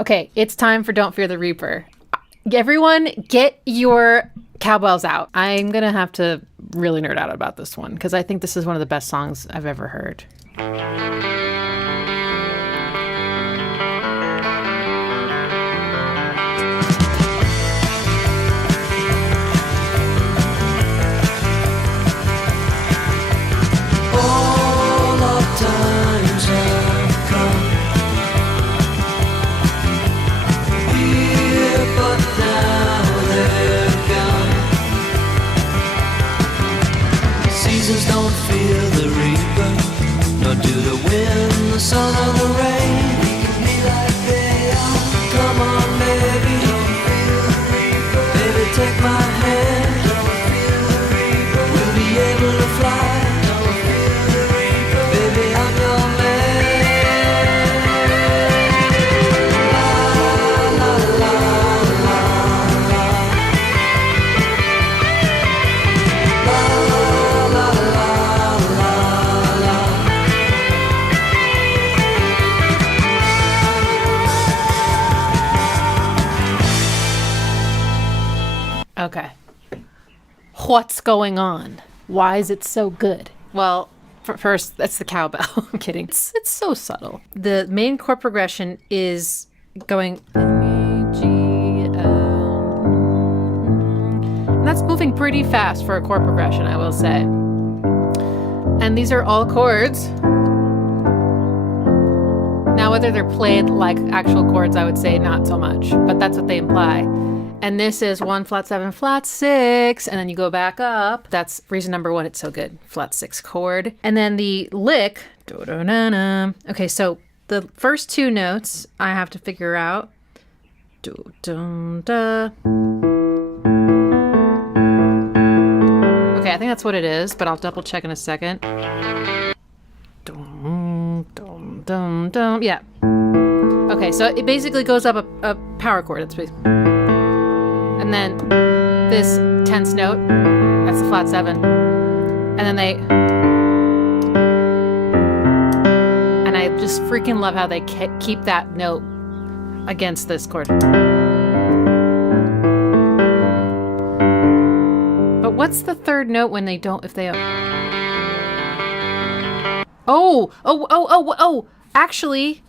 Okay, it's time for Don't Fear the Reaper. Everyone, get your cowbells out. I'm going to have to really nerd out about this one because I think this is one of the best songs I've ever heard. Don't fear the reaper, nor do the wind, the sun, or the rain. We can be like they are. Come on, baby, don't fear the reaper. Baby, take my hand. Don't fear the reaper. We'll be able to fly. Don't fear the reaper. Baby, I'm your man. La la la la la. Okay. What's going on? Why is it so good? Well, first, that's the cowbell. I'm kidding. It's so subtle. The main chord progression is going... And that's moving pretty fast for a chord progression, I will say. And these are all chords. Now, whether they're played like actual chords, I would say not so much, but that's what they imply. And this is 1 flat 7 flat 6, and then you go back up. That's reason number 1. It's so good. Flat 6 chord, and then the lick. Okay, so the first 2 notes I have to figure out. Okay, I think that's what it is, but I'll double check in a second. Yeah. Okay, so it basically goes up a power chord. That's basically. And then this tense note, that's the flat 7. And then and I just freaking love how they keep that note against this chord. But what's the third note when they don't, if they... Oh, actually,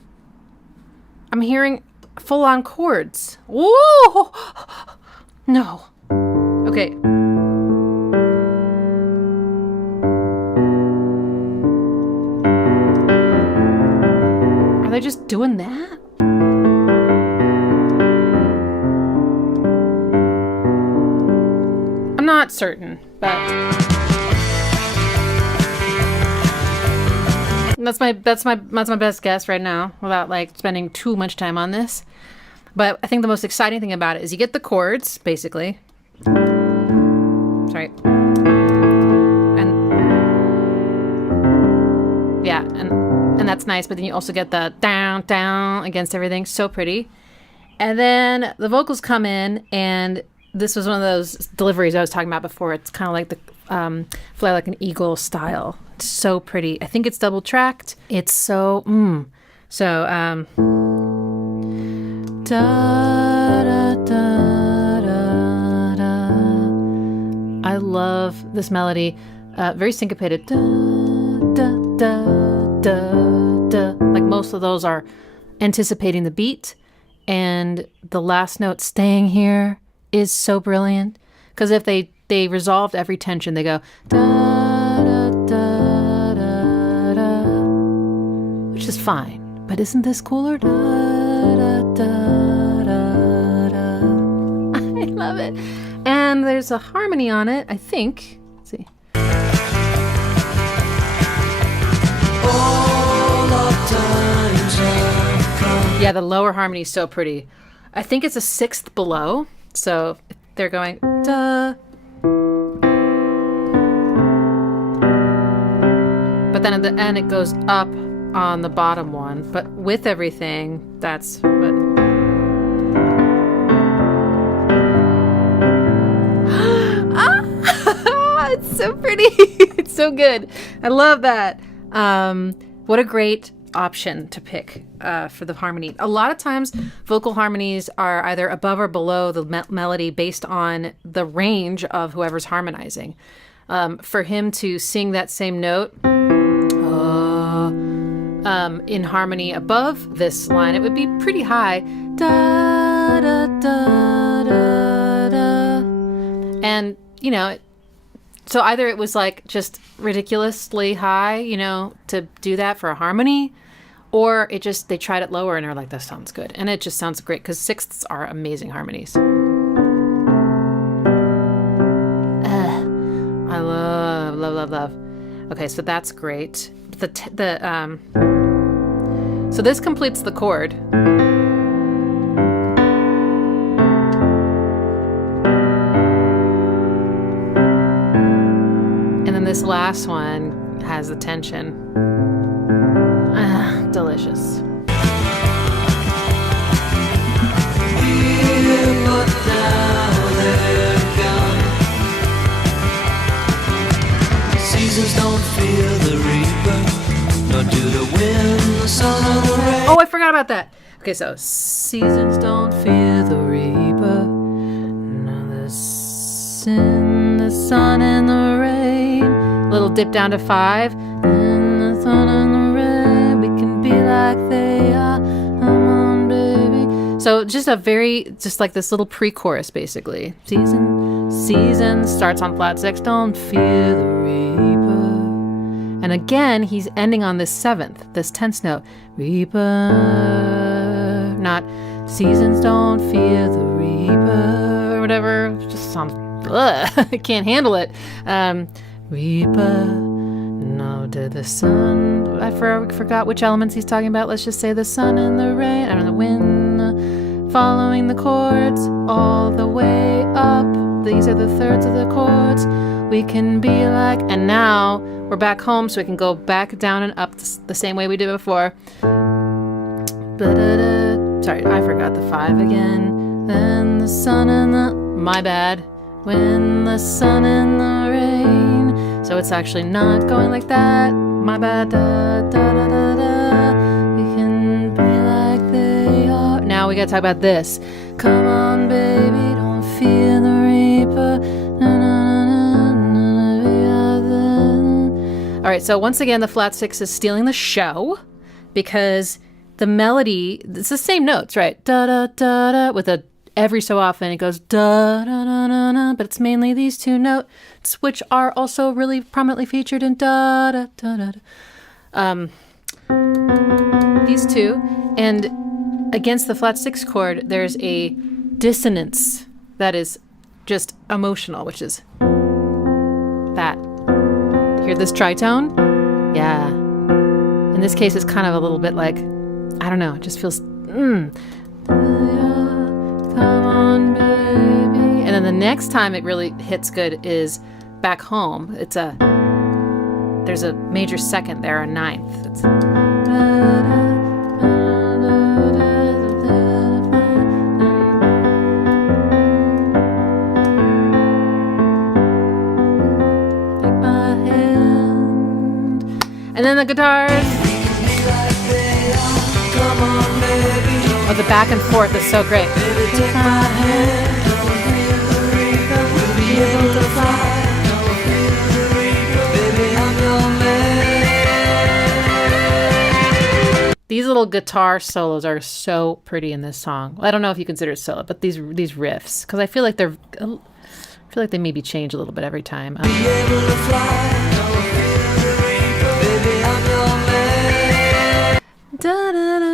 I'm hearing full-on chords. Whoa! No. Okay. Are they just doing that? I'm not certain, but that's my best guess right now without like spending too much time on this. But I think the most exciting thing about it is you get the chords, basically. Sorry. And yeah, and that's nice, but then you also get the down, down against everything. So pretty. And then the vocals come in, and this was one of those deliveries I was talking about before. It's kind of like the Fly Like an Eagle style. It's so pretty. I think it's double tracked. It's so, So, da, da, da, da, da. I love this melody. Very syncopated. Da, da, da, da, da. Like most of those are anticipating the beat. And the last note staying here is so brilliant. Because if they resolved every tension, they go da, da, da, da, da, which is fine. But isn't this cooler? Da, da, da, da, da. I love it. And there's a harmony on it, I think. Let's see. Yeah, the lower harmony is so pretty. I think it's a 6th below. So they're going da. But then at the end it goes up on the bottom one. But with everything, that's what. It's so pretty. It's so good. I love that. What a great option to pick for the harmony. A lot of times vocal harmonies are either above or below the melody based on the range of whoever's harmonizing. For him to sing that same note in harmony above this line, it would be pretty high. Da, da, da, da, da. And, you know, so either it was like just ridiculously high, you know, to do that for a harmony, or it just, they tried it lower and they're like, that sounds good. And it just sounds great because sixths are amazing harmonies. I love, love, love, love. Okay, so that's great. So this completes the chord. And then this last one has the tension. Delicious. Seasons don't fear the reaper, nor do the wind, the sun, or the rain. Oh, I forgot about that. Okay, so seasons don't fear the reaper, nor the sun and the rain. Little dip down to 5. In the sun and the rain, we can be like they are. Come on, baby. So just like this little pre-chorus, basically. Season starts on flat 6. Don't fear the reaper. And again, he's ending on this 7th, this 10th note. Reaper. Not seasons don't fear the reaper. Or whatever. It just sounds, I can't handle it. Reaper. No, to the sun. I forgot which elements he's talking about. Let's just say the sun and the rain. And the wind. Following the chords all the way up. These are the thirds of the chords. We can be like, and now we're back home, so we can go back down and up the same way we did before. Sorry, I forgot the 5 again. Then the sun and the, my bad. When the sun and the rain. So it's actually not going like that. My bad. Da, da, da, da, da. We can be like they are. Now we gotta talk about this. Come on, baby, don't fear the reaper. Na, na, na, na, na, na. All right, so once again, the flat 6 is stealing the show because the melody, it's the same notes, right? Da da da da. With a every so often it goes da da da da da, but it's mainly these two notes, which are also really prominently featured in da da da da. These two, and against the flat 6 chord, there's a dissonance that is just emotional, which is that. Hear this tritone? Yeah. In this case, it's kind of a little bit like, I don't know, it just feels, Come on, baby. And then the next time it really hits good is back home. There's a major second there, a 9th. It's, and then the guitars. Oh, the back and forth is so great. These little guitar solos are so pretty in this song. I don't know if you consider it solo, but these riffs, because I feel like they maybe change a little bit every time. Da, da, da.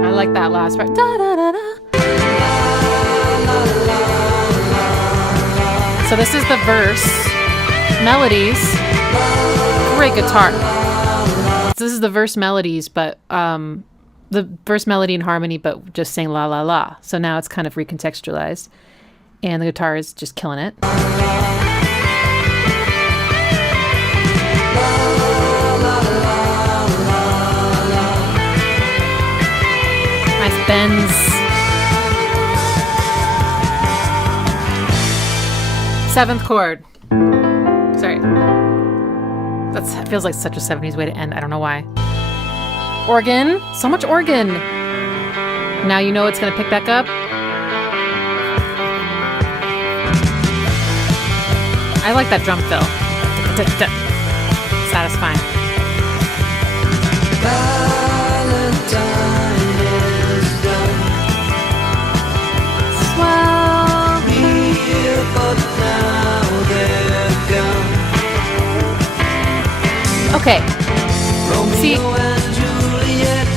I like that last part. Da, da, da, da. So this is the verse. Melodies. Great guitar. So this is the verse melodies, but the verse melody and harmony, but just saying la la la. So now it's kind of recontextualized, and the guitar is just killing it. bends. Seventh chord. Sorry. That feels like such a 70s way to end. I don't know why. Organ. So much organ. Now you know it's going to pick back up. I like that drum fill. Satisfying. Valentine is done. Swell. Here, but now they're gone. Okay. See, Romeo and Juliet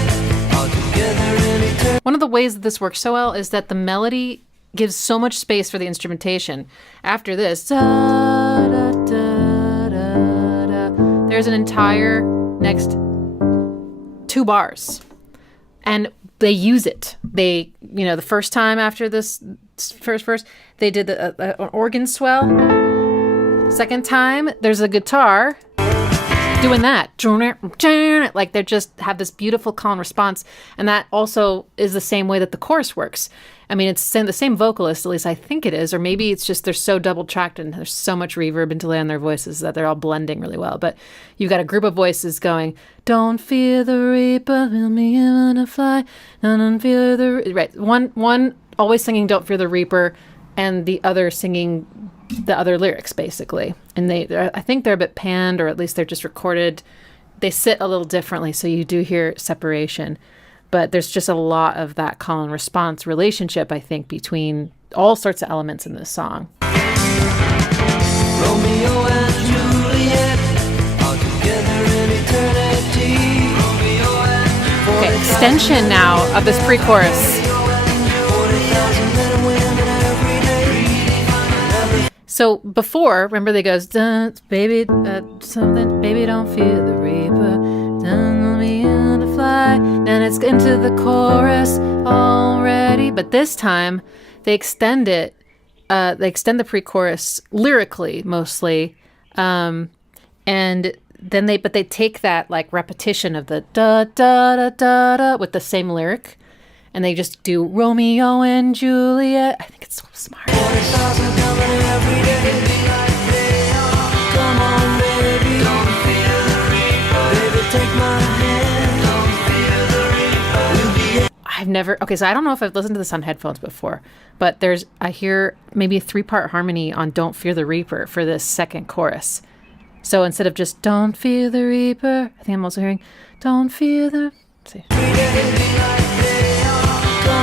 are together in eternity. one of the ways that this works so well is that the melody gives so much space for the instrumentation. After this, da, da, da, da, da, there's an entire next 2 bars. And they use it. They, the first time after this first verse, they did an organ swell. Second time, there's a guitar doing that. Like they just have this beautiful calm response. And that also is the same way that the chorus works. I mean, it's the same vocalist, at least I think it is, or maybe it's just they're so double tracked and there's so much reverb and delay on their voices that they're all blending really well. But you've got a group of voices going, don't fear the reaper, will me gonna fly, don't fear the... Right, one always singing don't fear the reaper and the other singing the other lyrics, basically. And I think they're a bit panned, or at least they're just recorded. They sit a little differently, so you do hear separation. But there's just a lot of that call and response relationship, I think, between all sorts of elements in this song. Romeo and Juliet are together in eternity. Romeo and Juliet. Okay, extension now of this pre-chorus. 40,000 men and women every day. So before, remember they goes, baby, something, baby, don't fear the reaper, don't me to fly. Then it's into the chorus already, but this time they extend it. They extend the pre-chorus lyrically mostly, and then they take that like repetition of the da da da da da with the same lyric, and they just do Romeo and Juliet. I think it's so smart. 40,000 coming every day. Come on, baby, don't fear the reaper. Baby, take my hand, don't fear the reaper. We'll be I've never, okay, so I don't know if I've listened to this on headphones before, but I hear maybe a 3-part harmony on Don't Fear the Reaper for this second chorus. So instead of just Don't Fear the Reaper, I think I'm also hearing Don't Fear the, let's see. Come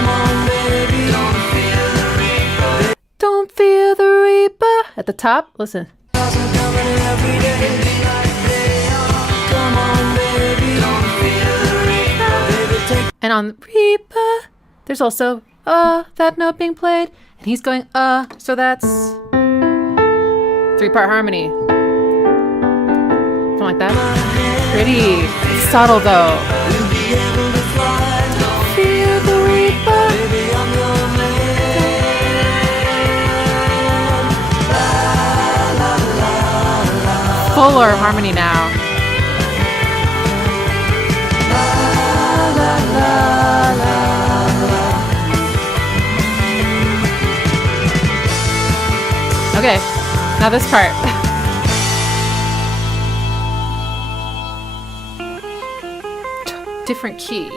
on, baby, don't fear the reaper. Don't Fear the Reaper at the top, listen. Coming every day. Come on, baby, don't fear the reaper. Baby, take And on Reaper, there's also that note being played, and he's going so that's 3-part harmony. Something like that. Pretty. It's subtle though. we'll be able to fly. Don't Fear the Reaper. baby, I'm your man. Fuller harmony now. Okay, now this part. Different key.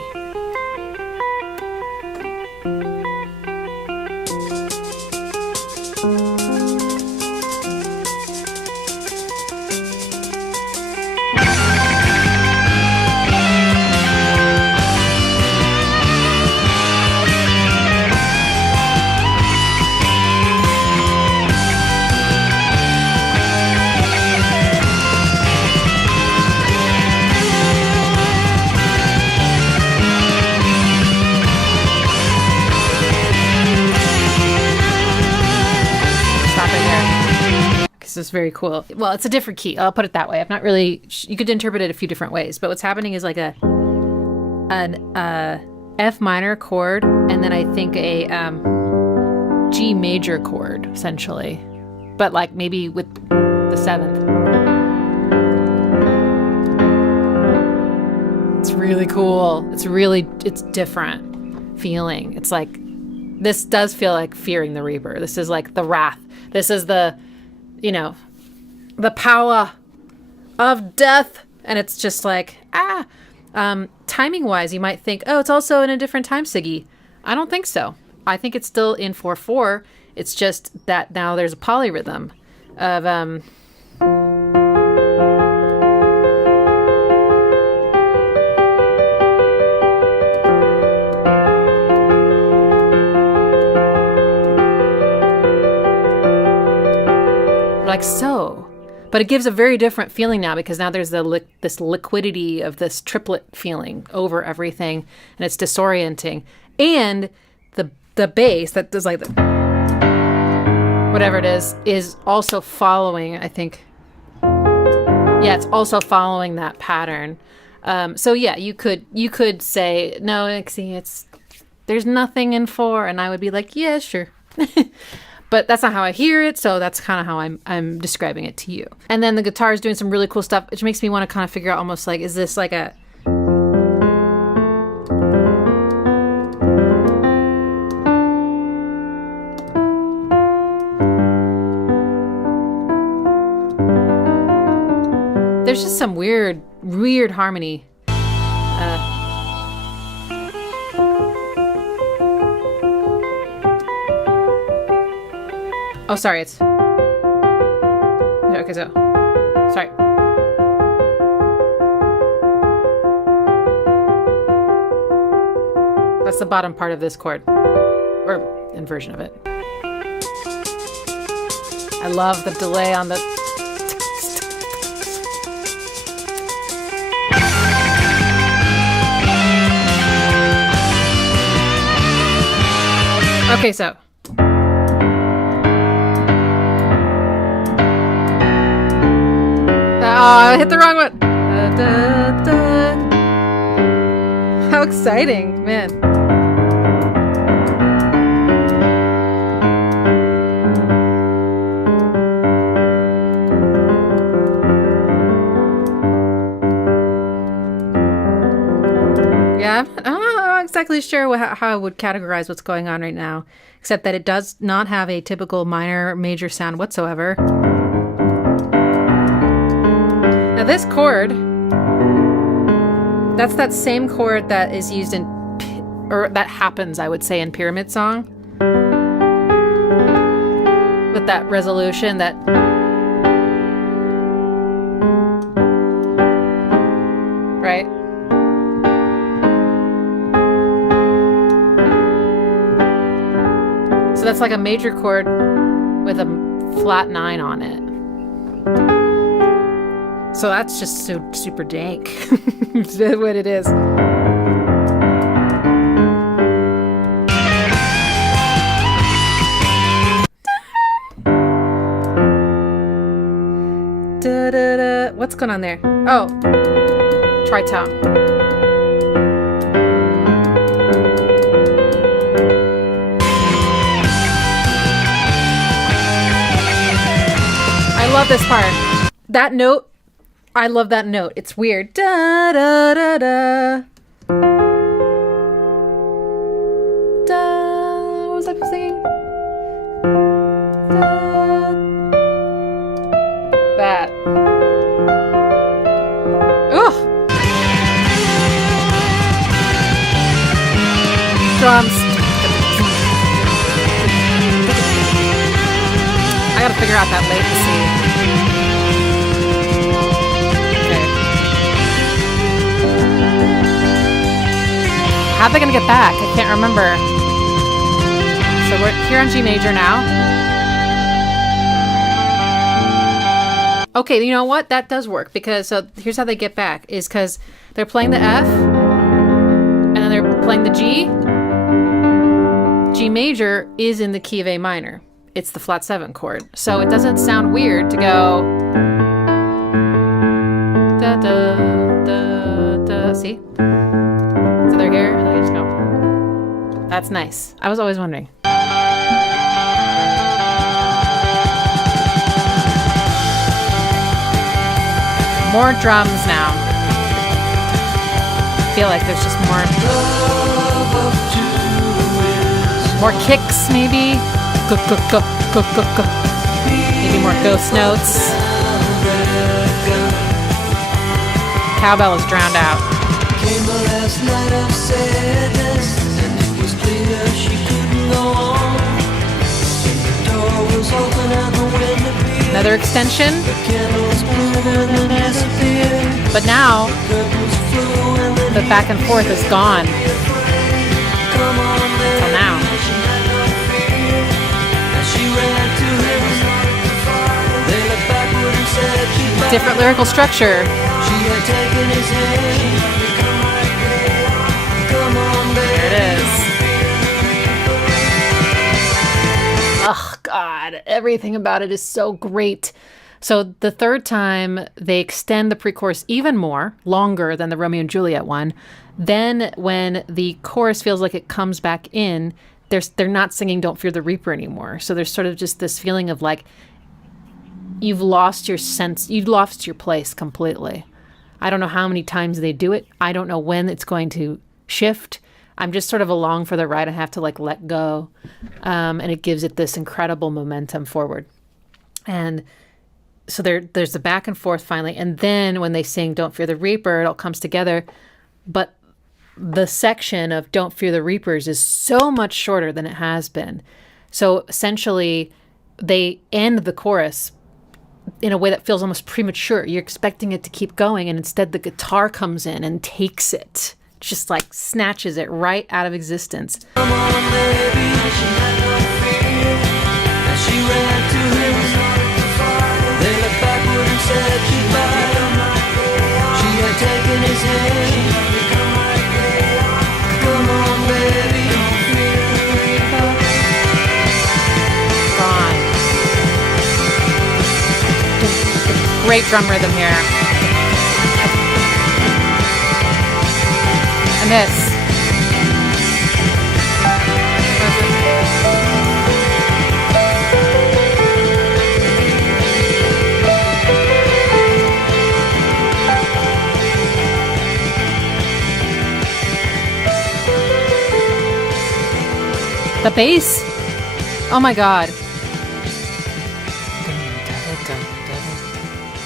This is very cool. Well, it's a different key. I'll put it that way. I'm not really. You could interpret it a few different ways, but what's happening is like an F minor chord, and then I think a G major chord, essentially, but like maybe with the 7th. It's really cool. It's different. feeling. It's like, this does feel like fearing the Reaper. This is like the wrath. This is the, the power of death. And it's just like, timing wise, you might think, oh, it's also in a different time siggy. I don't think so. I think it's still in 4/4. It's just that now there's a polyrhythm of, like so. But it gives a very different feeling now because now there's this liquidity of this triplet feeling over everything, and it's disorienting. And the bass that does like the, whatever it is also following, I think. Yeah, it's also following that pattern. So yeah, you could say, no, Nixie, there's nothing in 4, and I would be like, yeah, sure. But that's not how I hear it, so that's kind of how I'm describing it to you. And then the guitar is doing some really cool stuff, which makes me want to kind of figure out almost like, is this like a... There's just some weird harmony. Oh, sorry, it's... Okay, so... Sorry. That's the bottom part of this chord. Or inversion of it. I love the delay on the... Okay, so... Oh, I hit the wrong one. Da, da, da. How exciting, man. Yeah, I'm not exactly sure how I would categorize what's going on right now, except that it does not have a typical minor major sound whatsoever. Now this chord, that's that same chord that is used in, or that happens, I would say, in Pyramid Song. With that resolution that... Right? So that's like a major chord with a flat 9 on it. So that's just so super dank. That's what it is. Da-da-da. What's going on there? Oh, tritone. I love this part. That note. I love that note. It's weird. Da da da da. Da. What was I singing? Da. That. Ugh. Drums. I gotta figure out that latency. How are they going to get back? I can't remember. So we're here on G major now. Okay, you know what? That does work because so here's how they get back is because they're playing the F and then they're playing the G. G major is in the key of A minor. It's the flat 7 chord. So it doesn't sound weird to go da da da da. See? So they're here and they just go. That's nice. I was always wondering. More drums now. I feel like there's just more. Love of two. More kicks, maybe. Maybe more ghost notes. Cowbell is drowned out. Came the last night of sadness, and it was clear she couldn't go on. The door was open and the wind appeared. Another extension. The candles blew and then disappeared. But now, Curtains flew and then the back and forth is gone. come on, baby. Till now. She had no fear. And she ran to him. They looked backward and said goodbye. Different lyrical structure. She had taken his hand. Come on, baby. There it is. Oh, God. Everything about it is so great. So the third time, they extend the pre-chorus even more, longer than the Romeo and Juliet one. Then when the chorus feels like it comes back in, they're not singing Don't Fear the Reaper anymore. So there's sort of just this feeling of like, you've lost your sense, you've lost your place completely. I don't know how many times they do it. I don't know when it's going to shift. I'm just sort of along for the ride. I have to like let go. And it gives it this incredible momentum forward. And so there's the back and forth finally. And then when they sing Don't Fear the Reaper, it all comes together. But the section of Don't Fear the Reapers is so much shorter than it has been. So essentially, they end the chorus in a way that feels almost premature. You're expecting it to keep going, and instead the guitar comes in and takes it. Just like snatches it right out of existence. Come on, baby. She had no fear. And she ran to him. They looked backward and said goodbye. She had taken his hand. Come on, baby. Gone. Great drum rhythm here. And this. The bass. Oh my God.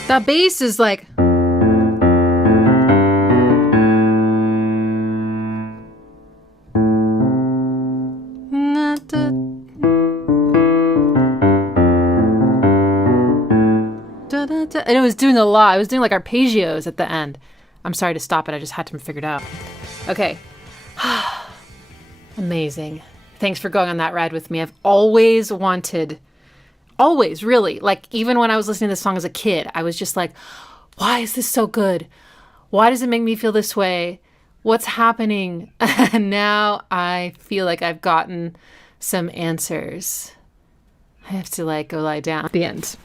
The bass is like. And it was doing a lot. It was doing like arpeggios at the end. I'm sorry to stop it. I just had to figure it out. Okay. Amazing. Thanks for going on that ride with me. I've always wanted, always really, like even when I was listening to this song as a kid, I was just like, why is this so good? Why does it make me feel this way? What's happening? And now I feel like I've gotten some answers. I have to like go lie down. The end.